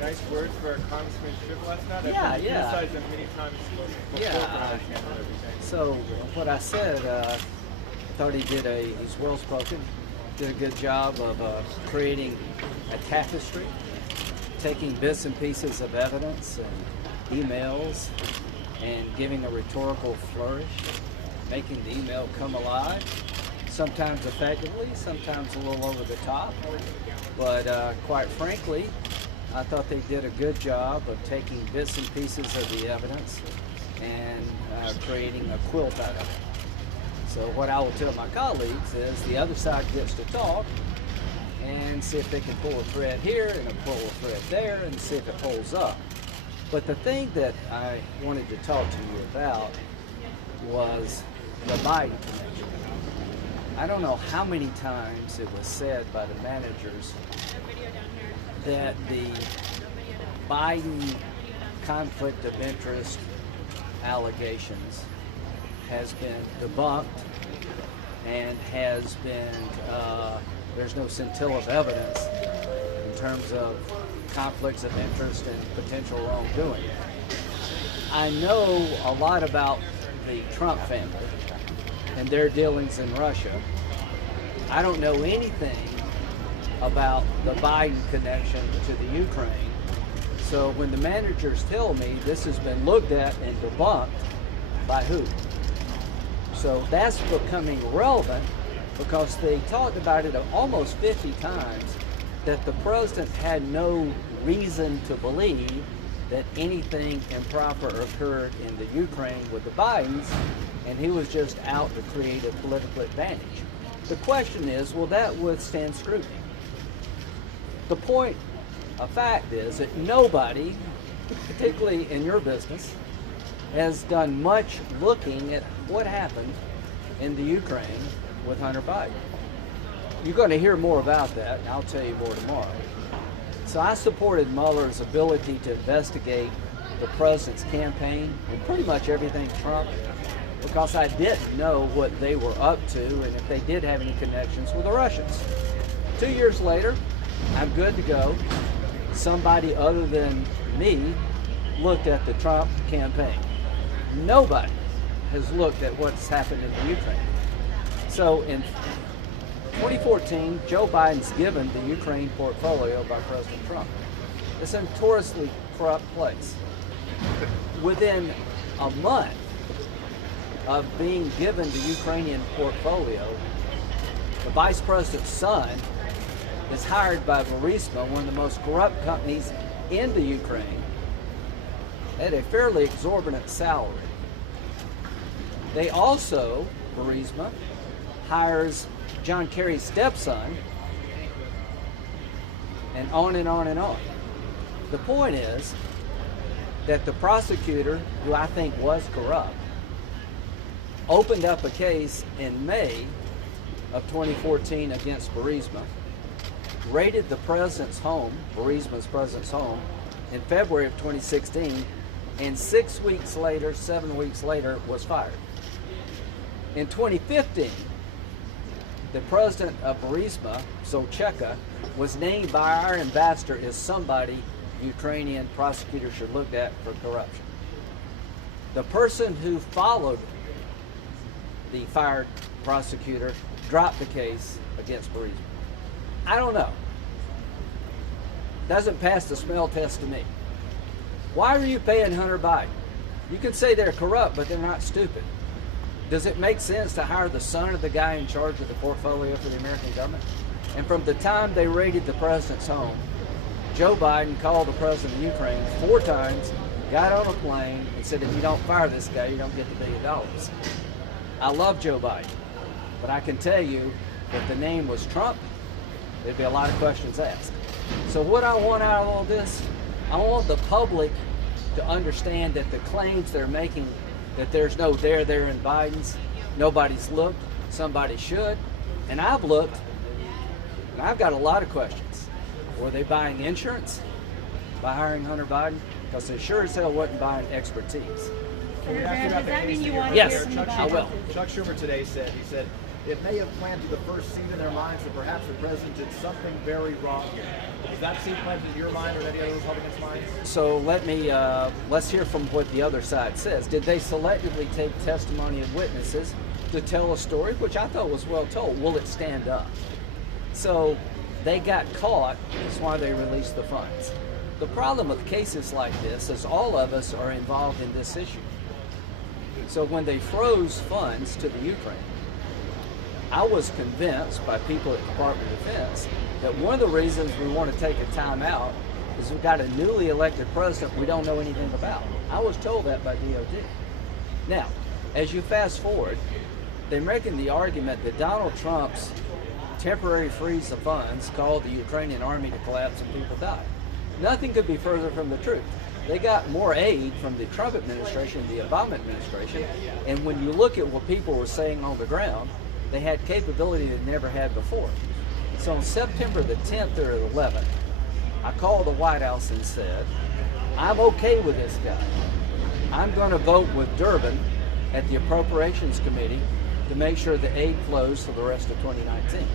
Nice words for Congressman Schiff last night. Yeah, I've yeah. criticized him many times before Yeah. for not handling everything. So what I said, I thought he's well spoken, did a good job of creating a tapestry, taking bits and pieces of evidence and emails and giving a rhetorical flourish, making the email come alive, sometimes effectively, sometimes a little over the top, but quite frankly, I thought they did a good job of taking bits and pieces of the evidence and creating a quilt out of it. So what I will tell my colleagues is the other side gets to talk and see if they can pull a thread here and pull a thread there and see if it holds up. But the thing that I wanted to talk to you about was the Biden connection. I don't know how many times it was said by the managers that the Biden conflict of interest allegations has been debunked and has been, there's no scintilla of evidence in terms of conflicts of interest and potential wrongdoing. I know a lot about the Trump family and their dealings in Russia. I don't know anything about the Biden connection to the Ukraine. So when the managers tell me this has been looked at and debunked, by who? So that's becoming relevant because they talked about it almost 50 times that the president had no reason to believe that anything improper occurred in the Ukraine with the Bidens, and he was just out to create a political advantage. The question is, will that withstand scrutiny? The point of fact is that nobody, particularly in your business, has done much looking at what happened in the Ukraine with Hunter Biden. You're going to hear more about that, and I'll tell you more tomorrow. So I supported Mueller's ability to investigate the president's campaign and pretty much everything Trump, because I didn't know what they were up to and if they did have any connections with the Russians. 2 years later, I'm good to go. Somebody other than me looked at the Trump campaign. Nobody has looked at what's happened in the Ukraine. So in 2014, Joe Biden's given the Ukraine portfolio by President Trump. It's a notoriously corrupt place. Within a month of being given the Ukrainian portfolio, the vice president's son is hired by Burisma, one of the most corrupt companies in the Ukraine, at a fairly exorbitant salary. They also, Burisma, hires John Kerry's stepson, and on and on and on. The point is that the prosecutor, who I think was corrupt, opened up a case in May of 2014 against Burisma, raided the president's home, Burisma's president's home, in February of 2016, and 7 weeks later, was fired. In 2015, the president of Burisma, Zolcheka, was named by our ambassador as somebody Ukrainian prosecutors should look at for corruption. The person who followed the fired prosecutor dropped the case against Burisma. I don't know. Doesn't pass the smell test to me. Why are you paying Hunter Biden? You could say they're corrupt, but they're not stupid. Does it make sense to hire the son of the guy in charge of the portfolio for the American government? And from the time they raided the president's home, Joe Biden called the president of Ukraine 4 times, got on a plane, and said, if you don't fire this guy, you don't get the $1 billion. I love Joe Biden, but I can tell you if the name was Trump, there'd be a lot of questions asked. So what I want out of all this, I want the public to understand that the claims they're making that there's no there in Biden's, nobody's looked, somebody should, and I've looked, and I've got a lot of questions. Were they buying insurance by hiring Hunter Biden? Because they sure as hell wasn't buying expertise. Senator Graham, does that mean you want to Yes, hear from the I will. Chuck Schumer today said, it may have planted the first seed in their minds that perhaps the president did something very wrong here. Is that seed planted in your mind or any other Republicans' minds? So let's hear from what the other side says. Did they selectively take testimony of witnesses to tell a story, which I thought was well told? Will it stand up? So they got caught. That's why they released the funds. The problem with cases like this is all of us are involved in this issue. So when they froze funds to the Ukraine, I was convinced by people at the Department of Defense that one of the reasons we want to take a time out is we've got a newly elected president we don't know anything about. I was told that by DOD. Now, as you fast forward, they're making the argument that Donald Trump's temporary freeze of funds caused the Ukrainian army to collapse and people died. Nothing could be further from the truth. They got more aid from the Trump administration, the Obama administration, and when you look at what people were saying on the ground, they had capability they never had before. So on September the 10th or the 11th, I called the White House and said, I'm okay with this guy. I'm going to vote with Durbin at the Appropriations Committee to make sure the aid flows for the rest of 2019.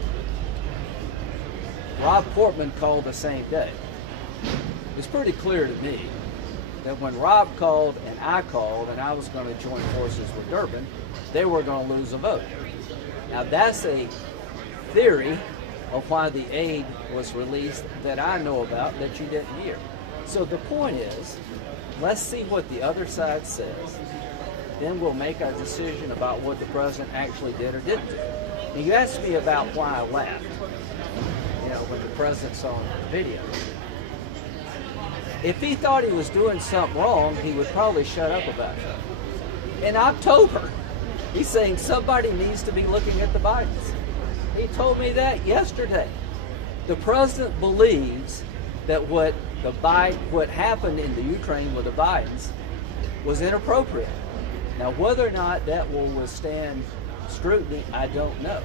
Rob Portman called the same day. It's pretty clear to me that when Rob called and I was going to join forces with Durbin, they were going to lose a vote. Now that's a theory of why the aid was released that I know about that you didn't hear. So the point is, let's see what the other side says. Then we'll make our decision about what the president actually did or didn't do. Now you asked me about why I laughed, when the president saw the video. If he thought he was doing something wrong, he would probably shut up about it. In October, he's saying somebody needs to be looking at the Bidens. He told me that yesterday. The president believes that what happened in the Ukraine with the Bidens was inappropriate. Now, whether or not that will withstand scrutiny, I don't know.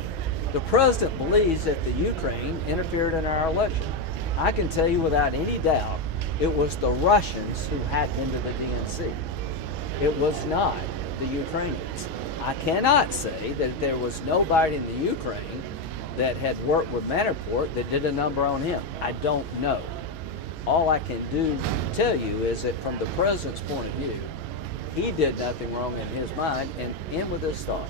The president believes that the Ukraine interfered in our election. I can tell you without any doubt, it was the Russians who hacked into the DNC. It was not the Ukrainians. I cannot say that there was nobody in the Ukraine that had worked with Manafort that did a number on him. I don't know. All I can tell you is that from the president's point of view, he did nothing wrong in his mind, and in with this thought.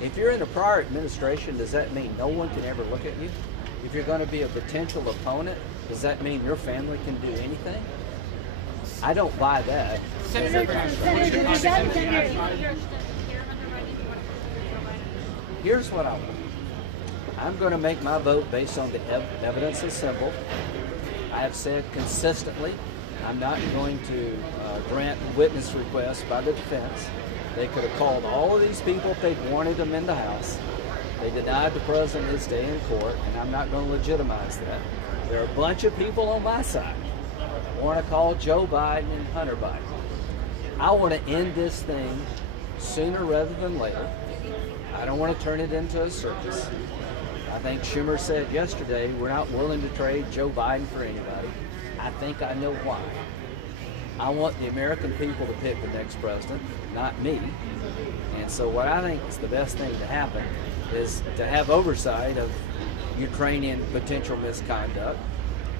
If you're in a prior administration, does that mean no one can ever look at you? If you're going to be a potential opponent, does that mean your family can do anything? I don't buy that. Here's what I want. I'm going to make my vote based on the evidence assembled. I have said consistently, I'm not going to grant witness requests by the defense. They could have called all of these people if they'd wanted them in the House. They denied the president his day in court, and I'm not going to legitimize that. There are a bunch of people on my side who want to call Joe Biden and Hunter Biden. I want to end this thing sooner rather than later. I don't want to turn it into a circus. I think Schumer said yesterday, we're not willing to trade Joe Biden for anybody. I think I know why. I want the American people to pick the next president, not me. And so what I think is the best thing to happen is to have oversight of Ukrainian potential misconduct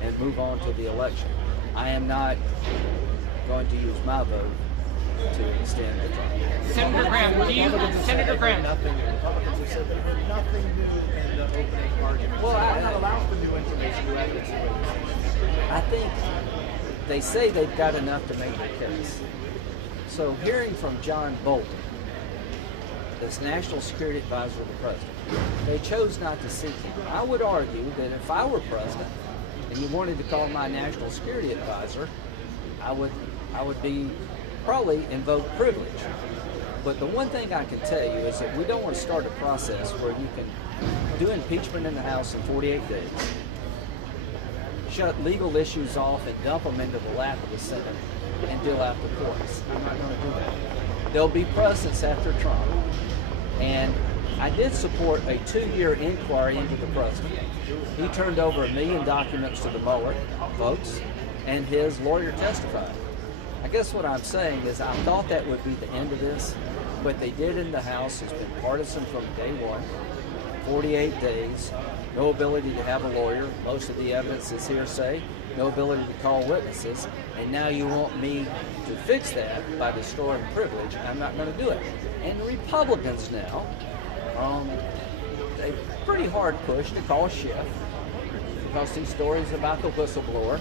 and move on to the election. I am not going to use my vote to extend the trial. Senator Graham, Senator Graham. Republicans have said they heard nothing new in the opening argument. Well, I'm not allowed for new information, new evidence. I think they say they've got enough to make their case. So hearing from John Bolton, this National Security Advisor of the President, they chose not to seek him. I would argue that if I were president and you wanted to call my National Security Advisor, I would be probably invoke privilege. But the one thing I can tell you is that we don't want to start a process where you can do impeachment in the House in 48 days, shut legal issues off and dump them into the lap of the Senate and deal out the courts. I'm not going to do that. There'll be precedents after Trump. And I did support a 2-year inquiry into the president. He turned over 1 million documents to the Mueller folks, and his lawyer testified. I guess what I'm saying is I thought that would be the end of this, but what they did in the House has been partisan from day one. 48 days, no ability to have a lawyer. Most of the evidence is hearsay. No ability to call witnesses. And now you want me to fix that by destroying privilege. I'm not going to do it. And Republicans now, a pretty hard push to call Schiff because these stories about the whistleblower,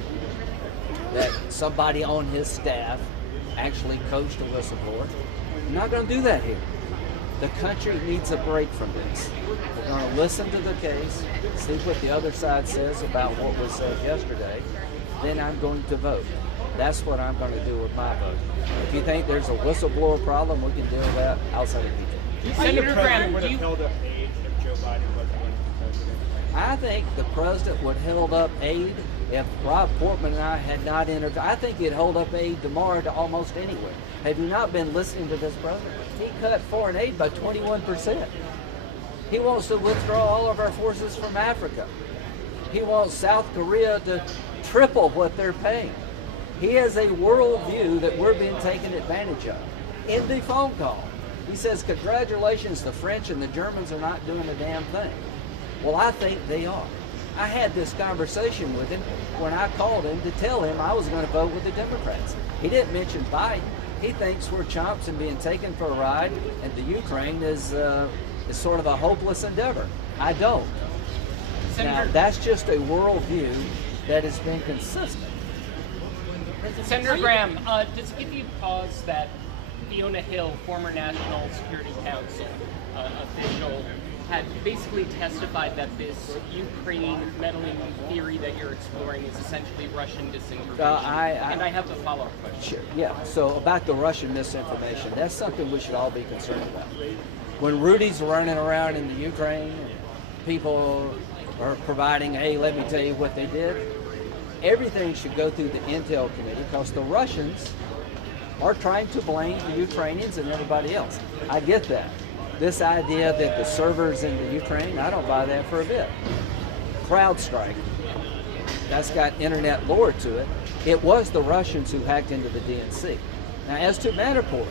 that somebody on his staff actually coached a whistleblower. I'm not going to do that here. The country needs a break from this. We're going to listen to the case, see what the other side says about what was said yesterday, then I'm going to vote. That's what I'm going to do with my vote. If you think there's a whistleblower problem, we can deal with that outside of people. Senator Graham, would do have you, held up aid if Joe Biden wasn't running for president? I think the president would held up aid if Rob Portman and I had not intervened. I think he'd hold up aid tomorrow to almost anywhere. Have you not been listening to this president? He cut foreign aid by 21%. He wants to withdraw all of our forces from Africa. He wants South Korea to triple what they're paying. He has a worldview that we're being taken advantage of. In the phone call, he says, congratulations, the French and the Germans are not doing a damn thing. Well, I think they are. I had this conversation with him when I called him to tell him I was going to vote with the Democrats. He didn't mention Biden. He thinks we're chumps and being taken for a ride, and the Ukraine is sort of a hopeless endeavor. I don't. Now, that's just a worldview that has been consistent. Senator Graham, does it give you pause that Fiona Hill, former National Security Council official, had basically testified that this Ukraine meddling theory that you're exploring is essentially Russian disinformation? And I have a follow-up question. Sure, yeah. So about the Russian misinformation, that's something we should all be concerned about. When Rudy's running around in the Ukraine, people are providing, hey, let me tell you what they did. Everything should go through the Intel Committee because the Russians are trying to blame the Ukrainians and everybody else. I get that. This idea that the servers in the Ukraine, I don't buy that for a bit. CrowdStrike, that's got internet lore to it. It was the Russians who hacked into the DNC. Now, as to Manafort,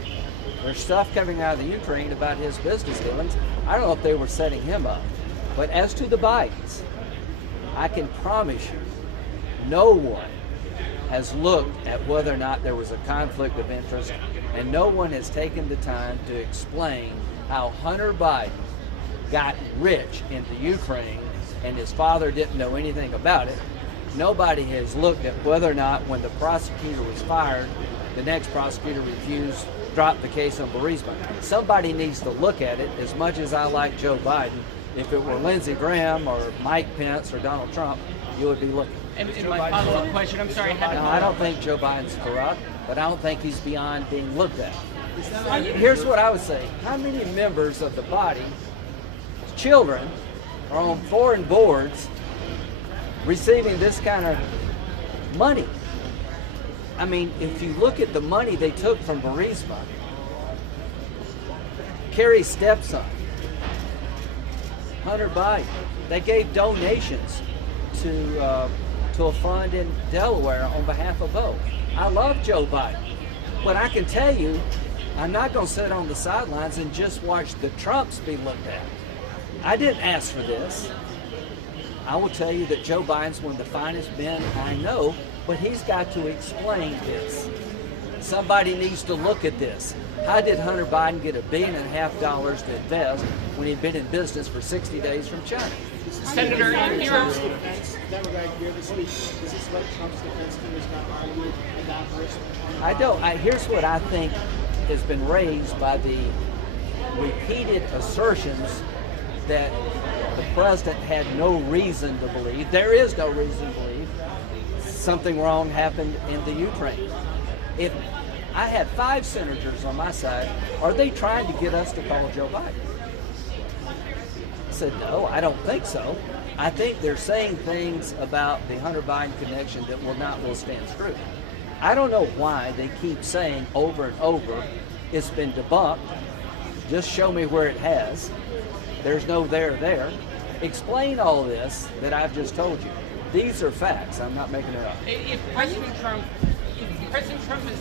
there's stuff coming out of the Ukraine about his business dealings. I don't know if they were setting him up. But as to the Bidens, I can promise you, no one has looked at whether or not there was a conflict of interest, and no one has taken the time to explain how Hunter Biden got rich in the Ukraine and his father didn't know anything about it. Nobody has looked at whether or not when the prosecutor was fired, the next prosecutor refused, dropped the case on Burisma. Somebody needs to look at it. As much as I like Joe Biden, if it were Lindsey Graham or Mike Pence or Donald Trump, you would be looking. And my follow-up question, I'm sorry, I don't think Joe Biden's corrupt, but I don't think he's beyond being looked at. Here's what I would say. How many members of the body, children, are on foreign boards receiving this kind of money? I mean, if you look at the money they took from Burisma, Kerry's stepson, Hunter Biden, they gave donations to a fund in Delaware on behalf of both. I love Joe Biden, but I can tell you, I'm not going to sit on the sidelines and just watch the Trumps be looked at. I didn't ask for this. I will tell you that Joe Biden's one of the finest men I know, but he's got to explain this. Somebody needs to look at this. How did Hunter Biden get $1.5 billion to invest when he'd been in business for 60 days from China? Senator, in Trump's defense that we're going to hear this week, is this what Trump's defense team is going to argue in that verse? I don't. Here's what I think has been raised by the repeated assertions that the president had no reason to believe, there is no reason to believe, something wrong happened in the Ukraine. If I had 5 senators on my side, are they trying to get us to call Joe Biden? I said, no, I don't think so. I think they're saying things about the Hunter Biden connection that will stand scrutiny. I don't know why they keep saying over and over, it's been debunked. Just show me where it has. There's no there. Explain all this that I've just told you. These are facts. I'm not making it up. If President Trump is